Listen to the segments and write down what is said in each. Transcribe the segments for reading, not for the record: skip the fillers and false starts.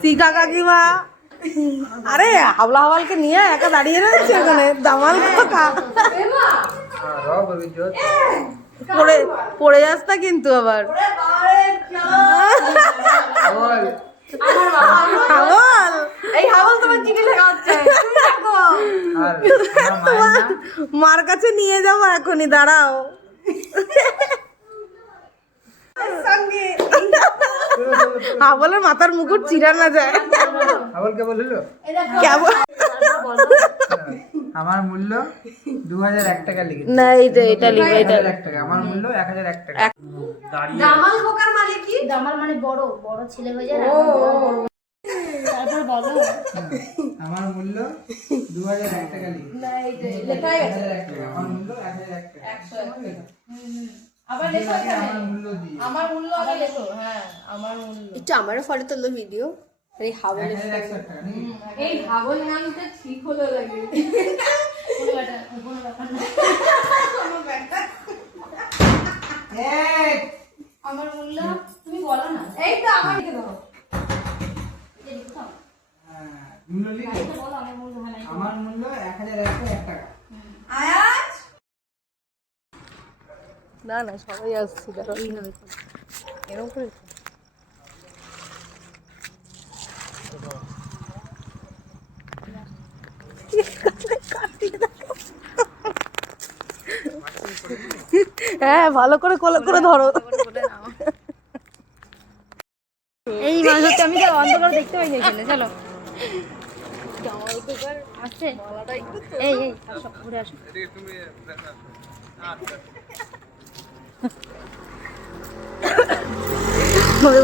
শিখা কাকিমা, আরে হাওলা হাওয়ালকে নিয়ে একা দাঁড়িয়ে রয়েছে ওখানে। দামাল খোকা পড়ে পড়ে যাস না কিন্তু আবার। হাওয়াল, এই হাওয়াল তোমার চিঠি লেখা হচ্ছে, মার কাছে নিয়ে যাবো এখনই, দাঁড়াও। হাওয়ালের মাথার মুকুট চিরা না যায়। হাওয়াল কে বলিল কেমন আমার মূল্য 2001 টাকা লিখেছে না, এটা লিখে, এটা 1001 টাকা, আমার মূল্য 1001 টাকা। দামাল খোকার মালিক কি? দামাল মানে বড় বড় ছেলে হয়ে যায়। তারপর বলো আমার মূল্য 2001 টাকা লিখেছে। না, এটা লেখাই আছে 1001 টাকা, আমার মূল্য 1001 টাকা। 101 টাকা। আবার লেখো এখানে আমার মূল্য দিয়ে আমার মূল্য আগে লেখো। হ্যাঁ, আমার মূল্য। একটু আমারও ফটো তোলো ভিডিও। এই হাওয়ালের 1001 টাকা নাকি? এই হাবল নামটা ঠিক হলো লাগে। আমার মূল্য তুমি বলো না। এই তো আমার লিখে দাও। মূল্য লিখে আমার মূল্য 1001 টাকা। আয়াজ না না, সবাই আসছে, দেখো এইভাবে এরকম করে। হ্যাঁ, ভালো করে কোলে করে ধরো। এই মাঝে আমি তো অন্ধকার দেখতে পাই না এখানে। চলো আসছে, এই এই আসো ঘুরে আসো।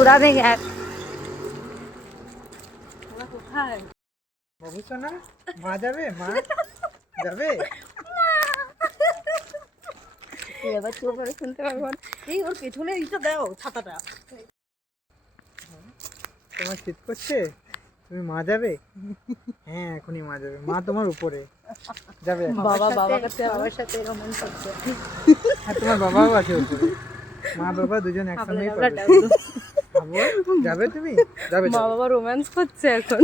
উড়া দেখ এক বাবুসো না মা যাবে, মা যাবে। এবার চোখ করে শুনতে পারবো না। এই ওর পেছনে ইটা দাও, ছাতাটা। তোমার শীত করছে, তুমি মা যাবে? হ্যাঁ, এখনই মা যাবে। মা তোমার উপরে যাবে। বাবা বাবা কাছে বাবার সাথে রোমান করছে। হ্যাঁ, তোমার বাবাও আছে উপরে। মা বাবা দুজন একসঙ্গেই পাবে। যাবে তুমি? যাবে মা বাবা রোম্যান্স করছে এখন।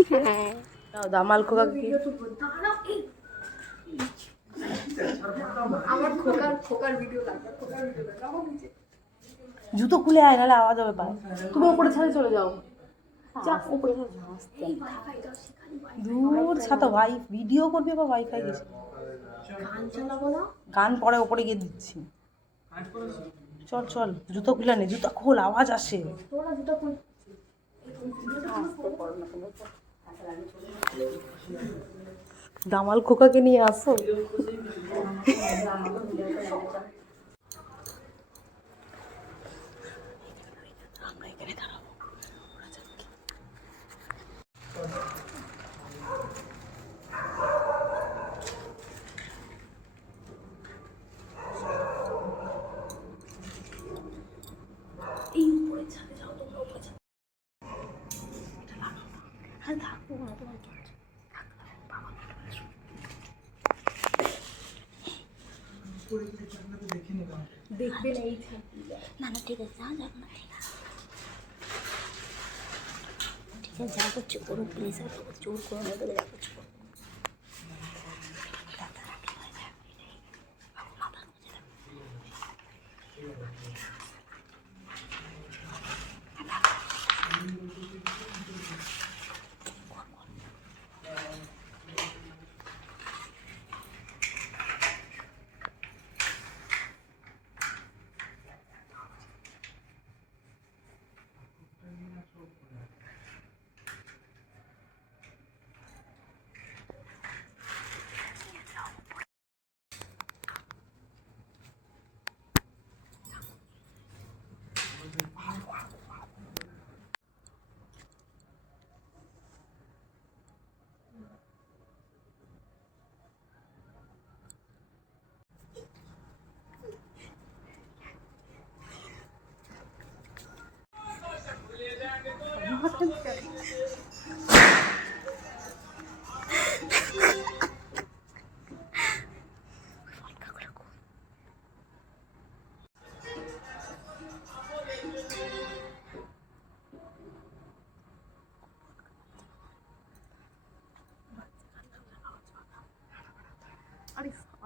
দাও দামাল খোকা কি আমার খোকার ভিডিও লাগবে, খোকার ভিডিও লাগবে। জুতো খুলে আয়, নাহলে আওয়াজ হবে পায়। তুমি উপরে ছাদে চলে যাও। যা উপরে দূর ছাতা। ভাই ভিডিও করবি বা ওয়াইফাই গেছে? গান চালাবো না, গান পরে ওপরে গিয়ে দিচ্ছি। চল চল, জুতো খুলে নে, জুতো খোল, আওয়াজ আসে। তোরা দুটো কোন দামাল খোকাকে নিয়ে আসো। আমরা এখানে দাঁড়াবো। এই উপরে ছাদে যাও, তোমরা উপরে ছাদে। এটা লাগাও না। আরে থাকবো না তোমার। দেখবে না এই না না ঠিক আছে, যা যাক না, ঠিক আছে যা করছো করো প্লিজ, আর জোর করো না, যা করছো করো।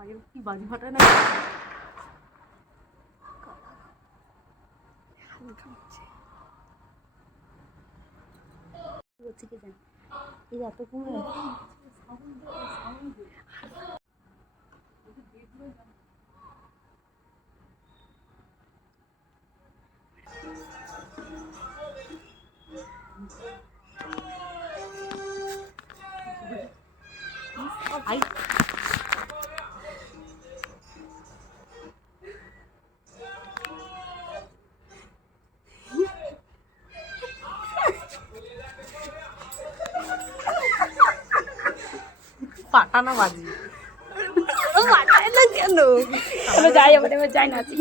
কি বাজি ফাটায় না হচ্ছে কি জানি এই এত কমে আই পাটানা বাজি মাথায় না কেন আমরা যাই আমরা এবার যাই না আছি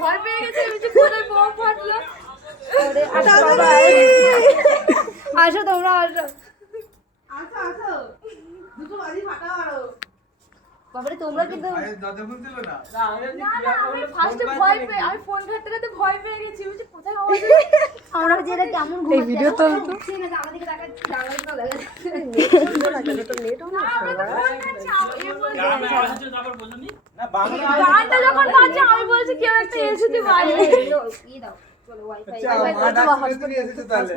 ভয় পেয়ে গেছে কোথায় বোম ফাটলো। আসো তোমরা আসো বাবারে তোমরা কিন্তু আমি ফার্স্টে ভয় পেয়ে আমি ফোন ঘাটতে ঘাটতে ভয় পেয়ে গেছি বুঝছি কোথায় আওয়াজ আমরা যে এটা কেমন এই ভিডিও তো আমাদেরকে দেখা জানলা দেখা গানটা যখন বাজছে আমি বলছি কেউ একটা এসেছে বাইরে কি দাও চলো আচ্ছা মা ডাকছে তুমি এসেছো তাহলে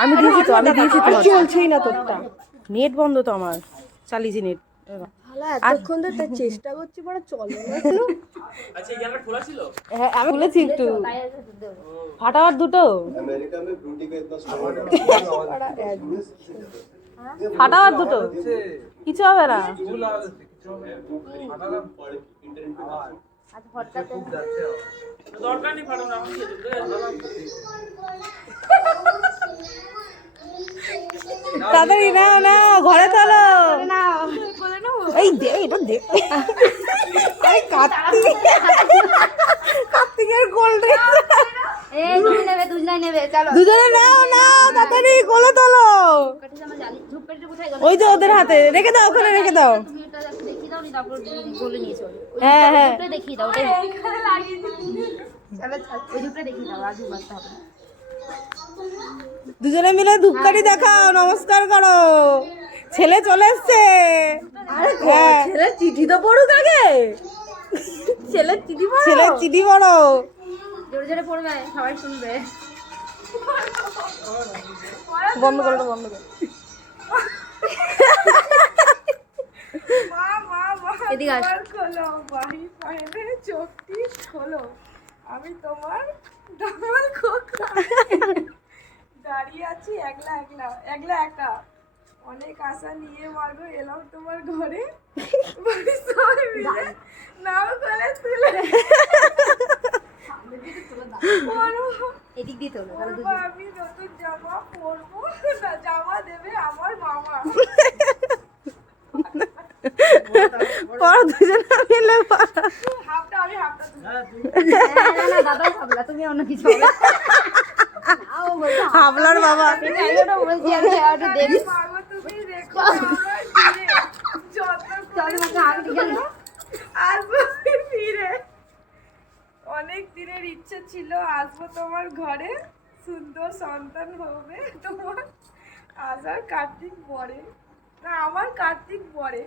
আমি দিয়েছি তো চলছেই না তোরটা নেট বন্ধ তো আমার চালিয়েছি নেট এতক্ষণ ধরে তার চেষ্টা করছি বড় চলে আচ্ছা এই জায়গাটা খোলা ছিল? হ্যাঁ আমি খুলেছি একটু ফাটাওয়ার দুটো अमेरिका में ब्यूटी का इतना स्टोर ফাটাওয়ার দুটো কিছু হবে না দরকার নেই ফাটানো আমার দিয়ে দেবো, তাড়াতাড়ি না না ঘরে চলো এই দে এটা দে আরে কার্তিকের গোল্ড এই তুমি নেবে দুজনাই নেবে চলো দুজনে নাও নাও তাড়াতাড়ি কোলে তোলো কাটিস আমার জানি ঝুপকাটিটা কোথায় গেল ওই যে ওদের হাতে রেখে দাও ওখানে রেখে দাও তুমি এটা দেখিয়ে দাও নি তারপর বলে নিয়ে চলো হ্যাঁ হ্যাঁ ওটা দেখিয়ে দাও ওটাই এখানে লাগিয়ে দিচ্ছি চলো ওই দুটো দেখিয়ে দাও রাজু বাস্তা হবে না দুজনে মিলে ধূপকাঠি দেখাও নমস্কার করো ছেলে চলে এসছে হ্যাঁ। ছেলে চিঠি তো পড়ুক আগে ছেলের চিঠি পড়ো ছেলের চিঠি বড় জোরে জোরে পড়বে সবাই শুনবে বন্ধ করো বন্ধ করো মা মা মা এদিকে আস। দুয়ার খোলো বাড়ি পাইলে চোখটি খোলো আমি তোমার ডাল খোকা দাঁড়িয়ে আছি একলা একলা একলা একা অনেক আশা নিয়ে মাগো এলাম তোমার ঘরে বাড়ির সবাই মিলে নাও করে তুলে এদিক দিয়ে তোলো তাহলে পরবো আমি নতুন জামা পরবো না জামা দেবে আমার মামা পড়ো দুজনে মিলে পড়ো। হাফটা আমি হাফটা তুমি না দাদাই ভাবলা তুমি অন্য কিছু হবে হাবলার বাবা বলছি আমি একটা দেবী মাগো তুমি রেখো আমার ফিরে যত্ন করে তোমাকে আগে দিকে আসবো ফিরে অনেক দিনের ইচ্ছে ছিল আসবো তোমার ঘরে সুন্দর সন্তান হবে তোমার আসার কার্তিক পরে না আমার কার্তিক পরে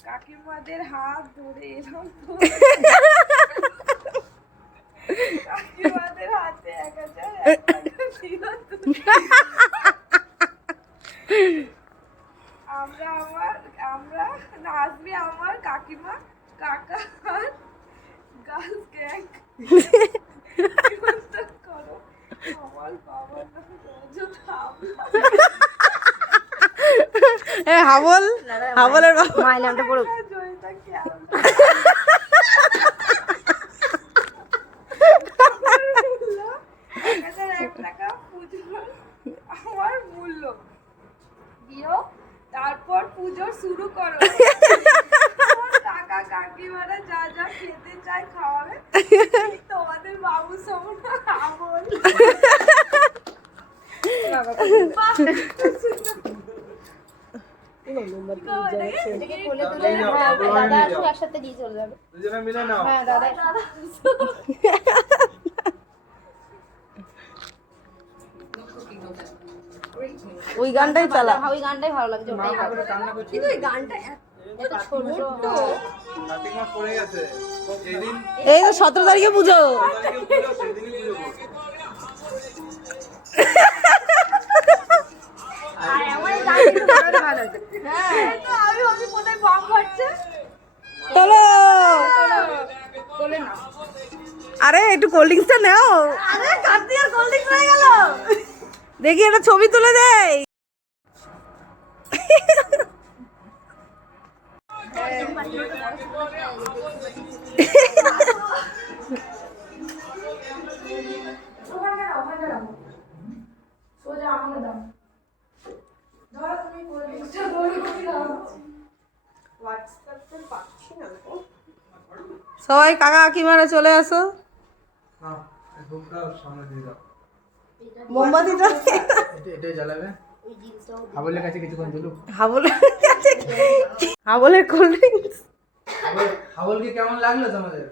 কাকিমাদের হাত ধরে এলাম তো কাকিমাদের হাতে 1000 টাকা ছিল আমরা নাচবে আমার কাকিমা কাকা আর গার্লস গ্যাং করো আমার বাবার নাম অযোধ্যা এ হাবল হাবলের বাবা মাই নামটা পড়ো জয়িতা খেয়াল টাকা পুজোর আমার মূল্য দিও তারপর পুজো শুরু করো কাকা কাকিমারা যা যা খেতে চায় খাওয়াবে তোমাদের বাবু সবটা আমল এটাকে কোলে তুলে হ্যাঁ দাদা আসবে একসাথে দিয়ে চলে যাবে দুজনে মিলে নাও হ্যাঁ দাদা ওই গানটাই চালা। ওই গানটাই ভালো লাগছে মা ওটাই করে কান্না করছে কিন্তু এই গানটা এত ছোট কার্তিক মাস পড়ে গেছে যেদিন এই তো 17 তারিখে পুজো। তারিখে পুজো সেদিনই পুজো করবো। হ্যাঁ আমি ভাবছি কোথায় বম ফাটছে চলো বলে না আরে একটু কোল্ড ড্রিঙ্কসটা নাও। আরে কার্তিক আর কোল্ড ড্রিঙ্কস হয়ে গেল দেখি একটা ছবি তুলে দেই। ওখানটা রাখো সোজা আমাকে দাও ধরো তুমি কোল্ড ড্রিঙ্কসটা ধরে দাও হোয়াটসঅ্যাপে পাচ্ছি না গো সবাই কাকা কাকিমারা চলে আসো। নাও এই ধূপটা সামনে দিয়ে দাও মোমবাতিটা এটাই জ্বালাবে হাবলের কাছে কিছুক্ষণ জ্বলুক হাবলের কোল্ড ড্রিঙ্কস। হাবলকে কেমন লাগলো তোমাদের